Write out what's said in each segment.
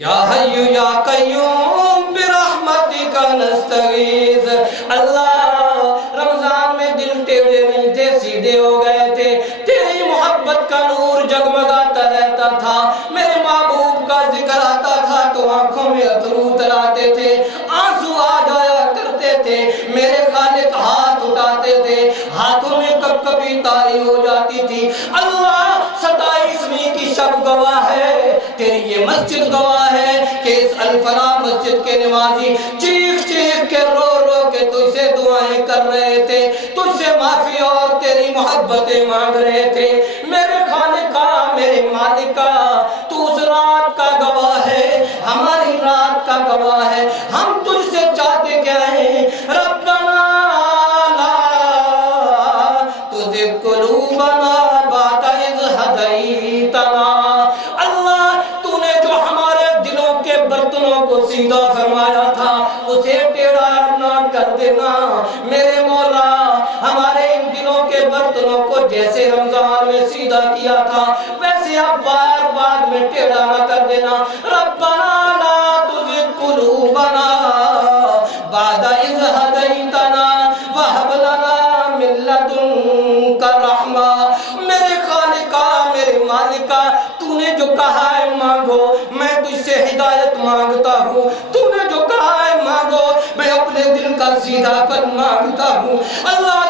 یا حی یا قیوم برحمتک نستغیث۔ اللہ رمضان میں دل ٹیڑھے نہیں تھے، سیدھے ہو گئے تھے، تیری محبت کا نور جگمگاتا رہتا تھا، میرے محبوب کا ذکر آتا تھا تو آنکھوں میں اتھرو اتر آتے تھے، آنسو آ جایا کرتے تھے، میرے خالق ہاتھ اٹھاتے تھے، ہاتھوں میں کب کبھی تاری ہو جاتی تھی۔ اللہ 27ویں کی شب گواہ ہے، تیری یہ مسجد گواہ ہے کہ اس الفلاح مسجد کے نمازی چیخ چیخ کے رو رو کے تجھ سے دعائیں کر رہے تھے، تجھ سے معافی اور تیری محبتیں مانگ رہے تھے۔ میرے خالقہ، میرے مالکہ، تو اس رات کا گواہ ہے، ہماری رات کا گواہ ہے، ہم تجھ سے چاہتے کیا ہیں؟ ربنا لا تزغ قلوبنا بعد اذ ہدیتنا۔ اللہ تو نے جو ہمارے دلوں کے برتنوں کو سیدھا فرمایا تھا اسے ٹیڑھا نہ کر دینا میرے مولا، ہمارے ان دلوں کے برتنوں کو جیسے رمضان میں سیدھا کیا تھا ویسے اب بار بعد میں ٹیڑھا نہ کر دینا۔ ربنا لا تزغ قلوبنا بعد اذ ہدیتنا وہب لنا من لدنک رحمہ۔ میرے خالقہ، میرے مالکہ، تو نے جو کہا ہے مانگو، میں تجھ سے ہدایت مانگتا ہوں، تو نے جو کہا ہے مانگو، میں اپنے دل کا سیدھا پن مانگتا ہوں۔ اللہ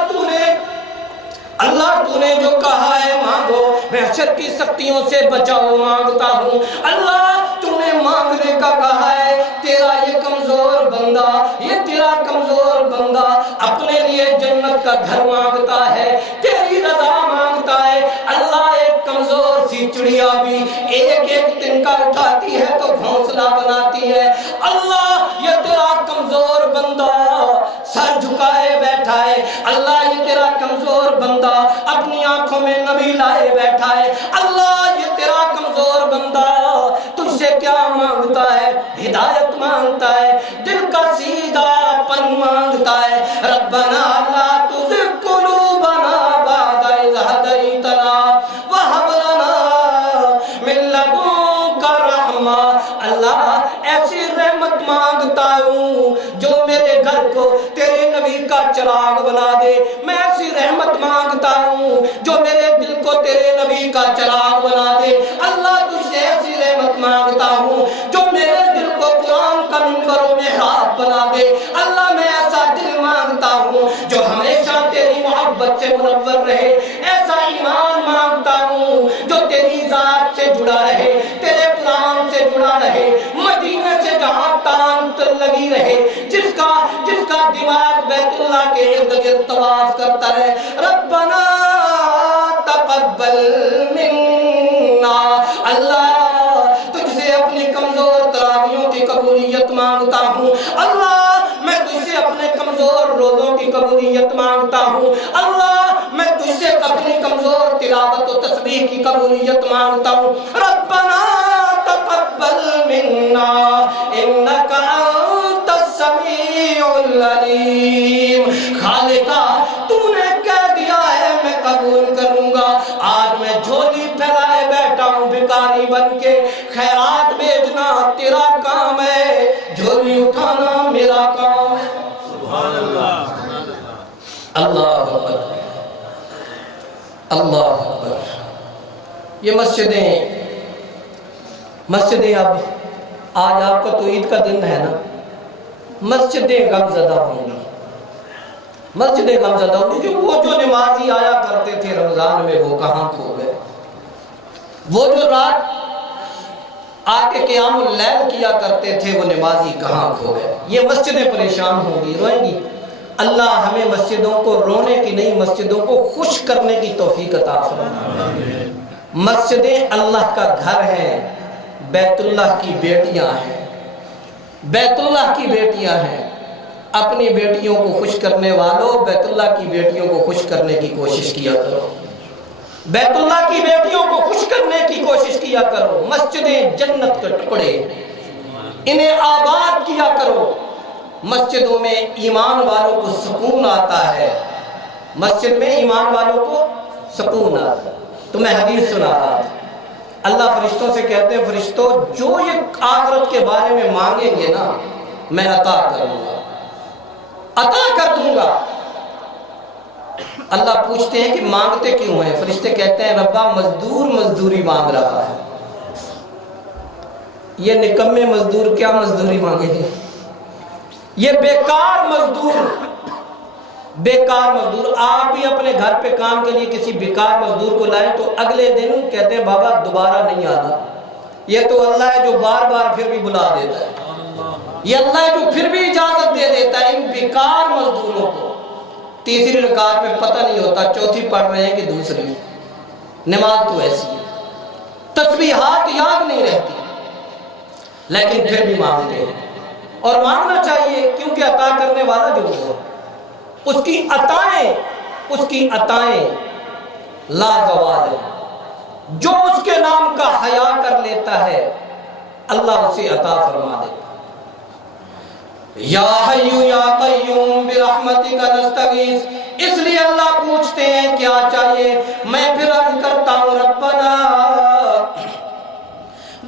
تو نے جو کہا ہے مانگو، میں حشر کی سختیوں سے بچاؤ مانگتا ہوں۔ اللہ تو نے مانگنے کا کہا ہے، تیرا یہ کمزور بندہ، یہ تیرا کمزور بندہ اپنے لیے جنت کا گھر مانگتا ہے، تیری رضا مانگتا ہے۔ اللہ ایک کمزور سی چڑیا بھی ایک ایک تنکا اٹھاتی ہے تو گھونسلہ بناتی ہے۔ اللہ یہ تیرا کمزور بندہ سر جھکائے بیٹھا ہے، اللہ یہ تیرا کمزور بندہ اپنی آنکھوں میں نبی لائے بیٹھا ہے۔ اللہ یہ تیرا کمزور بندہ تجھ سے کیا مانگتا ہے؟ ہدایت مانگتا ہے، دل کا سیدھا پن مانگتا ہے۔ ربنا لا تزغ قلوبنا بعد اذ ہدیتنا وہب لنا من لدنک رحمہ۔ اللہ ایسی رحمت مانگتا ہوں جو میرے گھر کو تیرے نبی کا چراغ بنا دے، میں ایسی رحمت مانگتا ہوں جو میرے دل کو تیرے نبی کا چراغ بنا دے۔ اللہ تجھ سے ایسی رحمت مانگتا ہوں جو میرے دل کو قرآن کا منبر و محراب بنا دے۔ اللہ میں ایسا دل مانگتا ہوں جو ہمیشہ تیری محبت سے منور رہے، ایسا ایمان مانگتا ہوں جو تیری ذات سے جڑا رہے، تیرے قرآن سے جڑا رہے، مدینے سے جہاں تان لگی رہے، جس کا دماغ بیت اللہ کے ارد گرد طواف کرتا ہے۔ ربنا تقبل منا۔ اللہ تجھ سے اپنی کمزور تراویحوں کی قبولیت مانگتا ہوں۔ اللہ میں تجھ سے اپنے کمزور روزوں کی قبولیت مانگتا ہوں۔ اللہ میں تجھ سے اپنی کمزور تلاوت و تسبیح کی قبولیت مانگتا ہوں۔ ربنا تقبل منا انک انت السمیع العلیم۔ خالقہ تو نے کہہ دیا ہے میں قبول کروں گا، آج میں جھولی پھیلائے بیٹھا ہوں بھکاری بن کے، خیرات بھیجنا تیرا کام ہے، جھولی اٹھانا میرا کام ہے۔ سبحان اللہ، اللہ اکبر، اللہ اکبر۔ یہ مسجدیں اب آج آپ کا تو عید کا دن ہے نا، مسجدیں غمزدہ ہوں گی، مسجدیں غمزدہ ہوں گی۔ وہ جو نمازی آیا کرتے تھے رمضان میں وہ کہاں کھو گئے؟ وہ جو رات آ کے قیام اللیل کیا کرتے تھے وہ نمازی کہاں کھو گئے؟ یہ مسجدیں پریشان ہوں گی، روئیں گی۔ اللہ ہمیں مسجدوں کو رونے کی نہیں، مسجدوں کو خوش کرنے کی توفیق عطا فرمائے۔ مسجدیں اللہ کا گھر ہیں، بیت اللہ کی بیٹیاں ہیں، بیت اللہ کی بیٹیاں ہیں۔ اپنی بیٹیوں کو خوش کرنے والوں بیت اللہ کی بیٹیوں کو خوش کرنے کی کوشش کیا کرو، بیت اللہ کی بیٹیوں کو خوش کرنے کی کوشش کیا کرو۔ مسجدیں جنت کے ٹکڑے، انہیں آباد کیا کرو۔ مسجدوں میں ایمان والوں کو سکون آتا ہے، مسجد میں ایمان والوں کو سکون آتا ہے۔ تو میں حدیث سنا رہا تھا، اللہ فرشتوں سے کہتے ہیں فرشتوں جو یہ آخرت کے بارے میں مانگیں گے نا میں عطا کروں گا، عطا کر دوں گا۔ اللہ پوچھتے ہیں کہ مانگتے کیوں ہیں؟ فرشتے کہتے ہیں ربا مزدور مزدوری مانگ رہا ہے۔ یہ نکمے مزدور کیا مزدوری مانگیں گے؟ یہ بیکار مزدور، بیکار مزدور۔ آپ بھی اپنے گھر پہ کام کے لیے کسی بیکار مزدور کو لائیں تو اگلے دن کہتے ہیں بابا دوبارہ نہیں آنا۔ یہ تو اللہ ہے جو بار بار پھر بھی بلا دیتا ہے، یہ اللہ ہے جو پھر بھی اجازت دے دیتا ہے ان بیکار مزدوروں کو۔ تیسری رکعت میں پتہ نہیں ہوتا چوتھی پڑھ رہے ہیں کہ دوسری، نماز تو ایسی ہے، تسبیحات یاد نہیں رہتی لیکن پھر بھی مانگتے ہیں۔ اور مانگنا چاہیے کیونکہ عطا کرنے والا جو ہے اس کی عطائیں لازوال ہے۔ جو اس کے نام کا حیا کر لیتا ہے اللہ اسے عطا فرما دیتا۔ یا حی یا قیوم برحمتک نستغیث، اس لیے اللہ پوچھتے ہیں کیا چاہیے؟ میں پھر عرض کرتا ہوں ربنا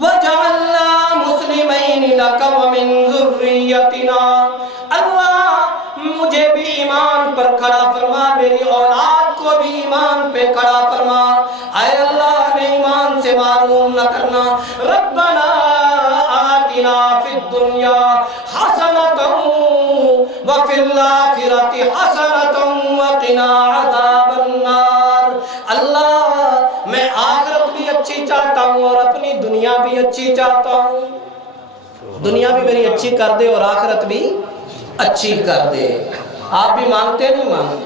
وجعلنا مسلمین لک ومن ذریتنا، اللہ مجھے بھی ایمان پر کھڑا فرما، میری اولاد کو بھی ایمان پہ کھڑا فرما، اے اللہ ہمیں ایمان سے معروم نہ کرنا۔ ربنا آتنا فی الدنیا حسنۃ وفی الآخرۃ حسنۃ وقنا عذاب النار، اللہ میں آخرت بھی اچھی چاہتا ہوں اور اپنی دنیا بھی اچھی چاہتا ہوں، دنیا بھی میری اچھی کر دے اور آخرت بھی اچھی کر دے۔ آپ بھی مانگتے نہیں مانگتے؟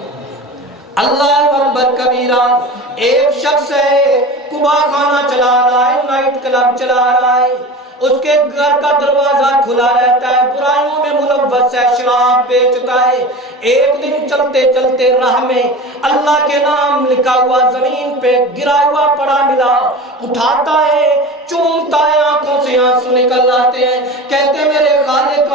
اللہ اکبر کبیرہ۔ ایک شخص ہے کبا خانہ چلا رہا ہے، نائٹ کلب چلا رہا ہے، اس کے گھر کا دروازہ کھلا رہتا ہے، برائیوں میں ملوث ہے، شراب بیچتا ہے۔ ایک دن چلتے چلتے راہ میں اللہ کے نام لکھا ہوا زمین پہ گرا ہوا پڑا ملا، اٹھاتا ہے، چومتا ہے، آنکھوں سے آنسو نکل آتے ہیں، کہتے میرے خالق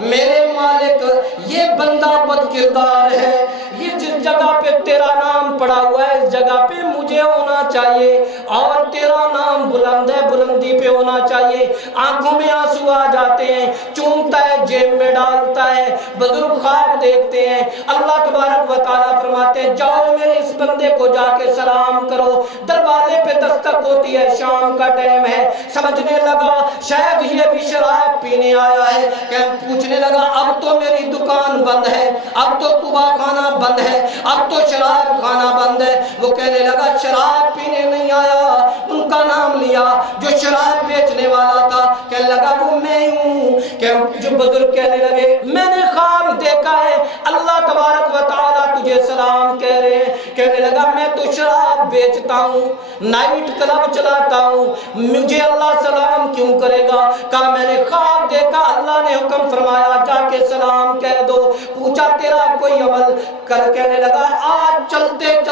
میرے مالک یہ بندہ بد کردار ہے، یہ جس جگہ پہ تیرا نام پڑا ہوا ہے اس جگہ پہ مجھے ہونا چاہیے اور تیرا نام بلند ہے، بلندی پہ ہونا چاہیے۔ آنکھوں میں آنسو آ جاتے ہیں، چومتا ہے، جیب میں ڈالتا ہے، بزرگ خواب دیکھتے ہیں۔ اللہ تبارک و تعالیٰ فرماتے ہیں جاؤ میرے اس بندے کو جا کے سلام کرو۔ دروازے پہ دستک ہوتی ہے، شام کا ٹائم ہے، سمجھنے لگا شاید یہ بھی شراب پینے آیا ہے، کہ پوچھنے لگا اب تو میری دکان بند ہے، اب تو کبا خانہ بند ہے، اب تو شراب خانہ بند ہے۔ وہ کہنے لگا شراب پینے نہیں آیا، ان کا نام لیا جو شراب بیچنے والا تھا، کہنے لگا وہ میں ہوں۔ کہ جو بزرگ کہنے لگے میں نے خواب دیکھا ہے اللہ تبارک و تعالیٰ تجھے سلام کہہ رہے ہیں، کہنے لگا میں تو شراب بیچتا ہوں، نائٹ کلب چلاتا ہوں، مجھے اللہ سلام کیوں کرے گا؟ کہا میں نے خواب دیکھا، اللہ نے حکم فرمایا جا کے سلام کہہ دو۔ پوچھا تیرا کوئی عمل کر؟ کہنے لگا آج چلتے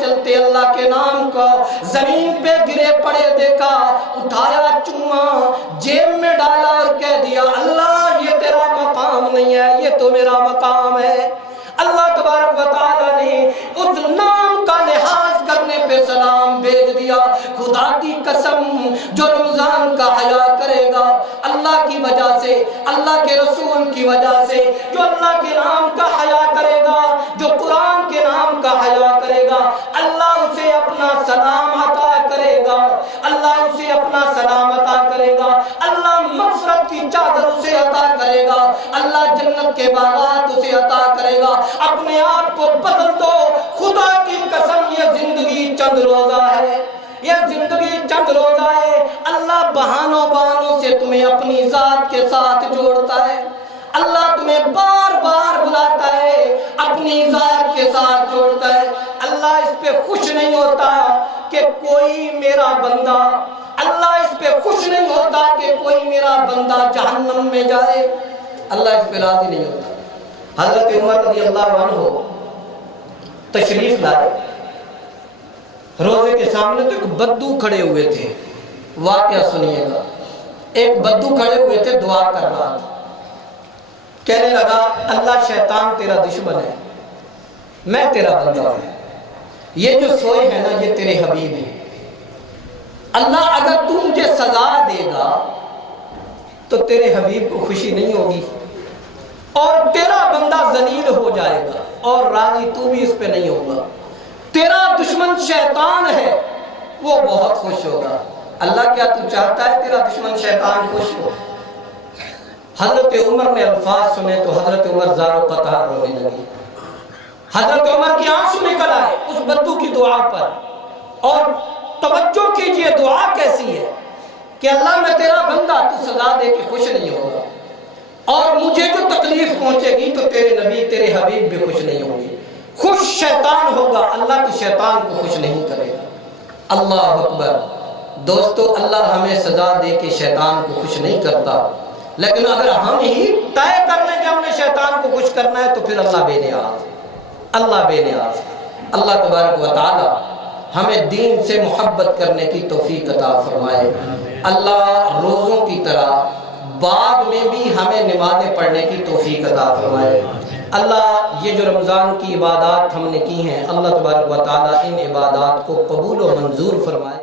چلتے اللہ کے نام کو زمین پہ گرے پڑے دیکھا، اٹھایا، چوما، جیب میں ڈالا اور کہہ دیا اللہ یہ تیرا مقام نہیں ہے، یہ تو میرا مقام ہے۔ اللہ تبارک و تعالیٰ نے اس نام کا لحاظ کرنے پہ سلام بھیج دیا۔ خدا کی قسم جو رمضان کا حیا کرے گا اللہ کی وجہ سے، اللہ کے رسول کی وجہ سے، جو اللہ کے نام کا حیا کرے گا، جو قرآن کے نام کا حیا کرے گا، اللہ اسے اپنا سلام عطا کرے گا، اللہ اسے اپنا سلام عطا کرے گا، اللہ مغفرت کی چادر اسے عطا کرے گا، اللہ جنت کے باغات اسے عطا کرے گا۔ اپنے آپ کو بدل دو، خدا کی قسم یہ زندگی چند روزہ ہے، یہ زندگی چند روزہ ہے۔ اللہ بہانوں سے تمہیں اپنی ذات کے ساتھ جوڑتا ہے، اللہ تمہیں بار بار بلاتا ہے، اپنی ذات کے ساتھ جوڑتا ہے۔ اللہ اس پہ خوش نہیں ہوتا کہ کوئی میرا بندہ، اللہ اس پہ خوش نہیں ہوتا کہ کوئی میرا بندہ جہنم میں جائے، اللہ اس پہ راضی نہیں ہوتا۔ حضرت عمر رضی اللہ عنہ تشریف لائے، روزے کے سامنے تو ایک بدو کھڑے ہوئے تھے، واقعہ سنیے گا۔ ایک بدو کھڑے ہوئے تھے، دعا کر رہا تھا، کہنے لگا اللہ شیطان تیرا دشمن ہے، میں تیرا بندہ ہوں، یہ جو سوئے ہیں نا یہ تیرے حبیب ہیں، اللہ اگر تو مجھے سزا دے گا تو تیرے حبیب کو خوشی نہیں ہوگی اور تیرا بندہ ذلیل ہو جائے گا اور راضی تو بھی اس پہ نہیں ہوگا. تیرا دشمن شیطان ہے وہ بہت خوش ہوگا. اللہ کیا تو چاہتا ہے تیرا دشمن شیطان خوش ہو؟ حضرت عمر نے الفاظ سنے تو حضرت عمر زار و قطار رونے لگی. حضرت عمر کی آنسو نکل آئے اس بدو کی دعا پر. اور توجہ کیجئے دعا کیسی ہے کہ اللہ میں تیرا بندہ تو سزا دے کے خوش نہیں ہوگا اور مجھے جو تکلیف پہنچے گی تو تیرے نبی تیرے حبیب بھی خوش نہیں ہوں گے. خوش شیطان ہوگا اللہ تو شیطان کو خوش نہیں کرے گا. اللہ اکبر. دوستو اللہ ہمیں سزا دے کے شیطان کو خوش نہیں کرتا، لیکن اگر ہم ہی طے کر لیں کہ ہم نے شیطان کو خوش کرنا ہے تو پھر اللہ بے نیاز. اللہ بے نیاز. اللہ تبارک و تعالی ہمیں دین سے محبت کرنے کی توفیق عطا فرمائے. اللہ روزوں کی طرح بعد میں بھی ہمیں نمازیں پڑھنے کی توفیق عطا فرمائے. اللہ یہ جو رمضان کی عبادات ہم نے کی ہیں اللہ تبارک و تعالی ان عبادات کو قبول و منظور فرمائے.